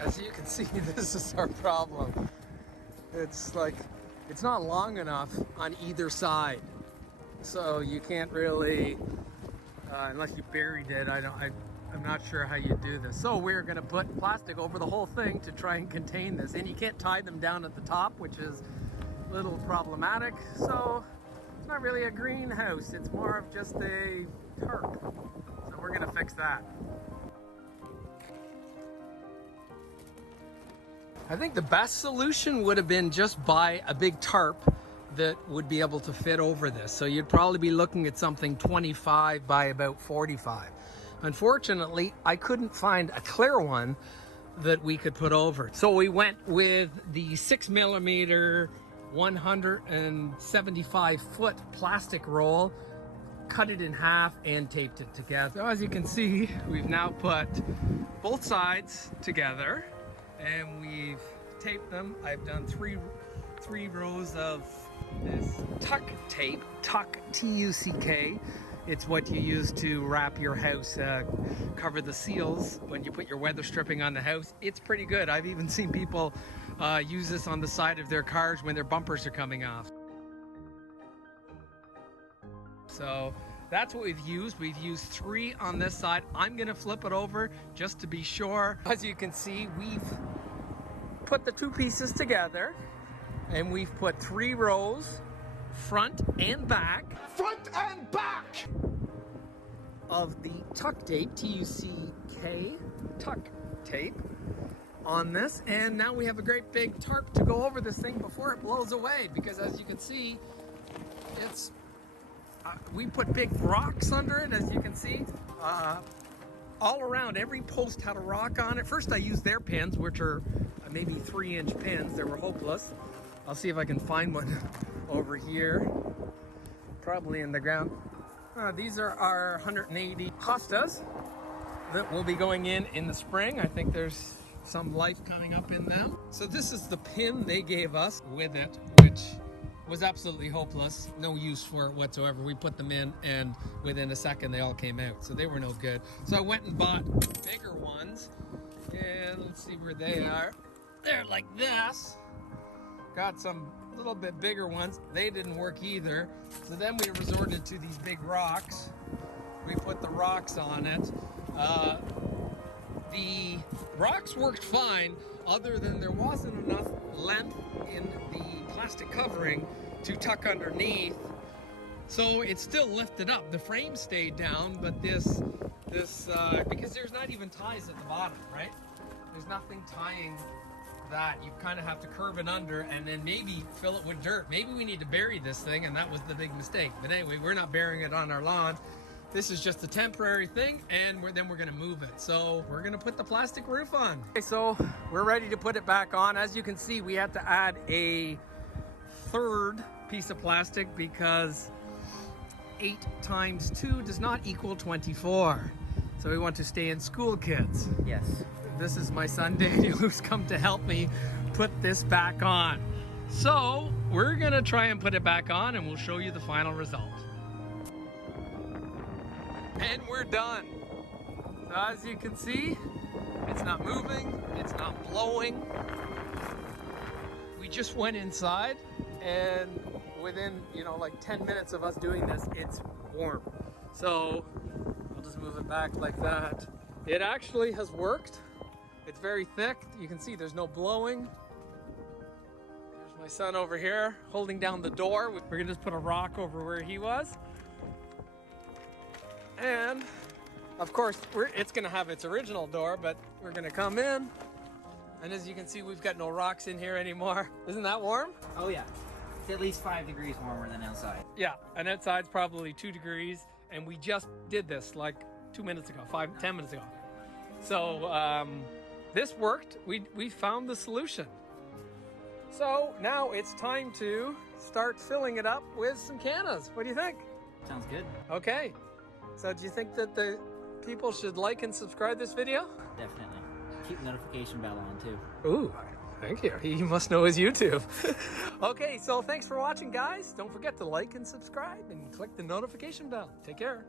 As you can see, this is our problem. It's like, it's not long enough on either side. So you can't really, unless you buried it, I'm not sure how you do this. So we're gonna put plastic over the whole thing to try and contain this. And you can't tie them down at the top, which is a little problematic. So it's not really a greenhouse, it's more of just a tarp. So we're gonna fix that. I think the best solution would have been just buy a big tarp that would be able to fit over this. So you'd probably be looking at something 25 by about 45. Unfortunately, I couldn't find a clear one that we could put over. So we went with the 6mm 175 foot plastic roll, cut it in half and taped it together. So as you can see, we've now put both sides together and we've taped them. I've done three rows of this tuck tape, tuck, T-U-C-K. It's what you use to wrap your house, cover the seals when you put your weather stripping on the house. It's pretty good. I've even seen people use this on the side of their cars when their bumpers are coming off. So that's what we've used. We've used 3 on this side. I'm gonna flip it over just to be sure. As you can see, we've put the 2 pieces together and we've put 3 rows, front and back. Front and back! Of the tuck tape, T-U-C-K, tuck tape on this. And now we have a great big tarp to go over this thing before it blows away, because as you can see, it's we put big rocks under it, as you can see. All around, every post had a rock on it. First I used their pins, which are maybe 3-inch pins. They were hopeless. I'll see if I can find one over here. Probably in the ground. These are our 180 hostas that will be going in the spring. I think there's some life coming up in them. So this is the pin they gave us with it, which was absolutely hopeless. No use for it whatsoever. We put them in and within a second they all came out. So they were no good. So I went and bought bigger ones, and let's see where they are. They're like this. Got some little bit bigger ones. They didn't work either. So then we resorted to these big rocks. We put the rocks on it. The rocks worked fine, other than there wasn't enough length in the plastic covering to tuck underneath. So it still lifted up. The frame stayed down, but this because there's not even ties at the bottom, right? There's nothing tying that. You kind of have to curve it under and then maybe fill it with dirt. Maybe we need to bury this thing, and that was the big mistake. But anyway, we're not burying it on our lawn. This is just a temporary thing, and then we're gonna move it. So we're gonna put the plastic roof on. Okay, so we're ready to put it back on. As you can see, we had to add a 3rd piece of plastic because 8 times 2 does not equal 24. So we want to stay in school, kids. Yes. This is my son Daniel, who's come to help me put this back on. So we're gonna try and put it back on, and we'll show you the final result. And we're done. So as you can see, it's not moving, it's not blowing. We just went inside, and within, like 10 minutes of us doing this, it's warm. So I'll just move it back like that. It actually has worked. It's very thick. You can see there's no blowing. There's my son over here holding down the door. We're gonna just put a rock over where he was. And of course, it's gonna have its original door, but we're gonna come in. And as you can see, we've got no rocks in here anymore. Isn't that warm? Oh yeah. It's at least 5 degrees warmer than outside. Yeah, and outside's probably 2 degrees. And we just did this like 2 minutes ago, 10 minutes ago. So this worked. We found the solution. So now it's time to start filling it up with some cannas. What do you think? Sounds good. Okay. So do you think that the people should like and subscribe this video? Definitely. Keep notification bell on too. Ooh, thank you. He must know his YouTube. Okay, so thanks for watching, guys. Don't forget to like and subscribe and click the notification bell. Take care.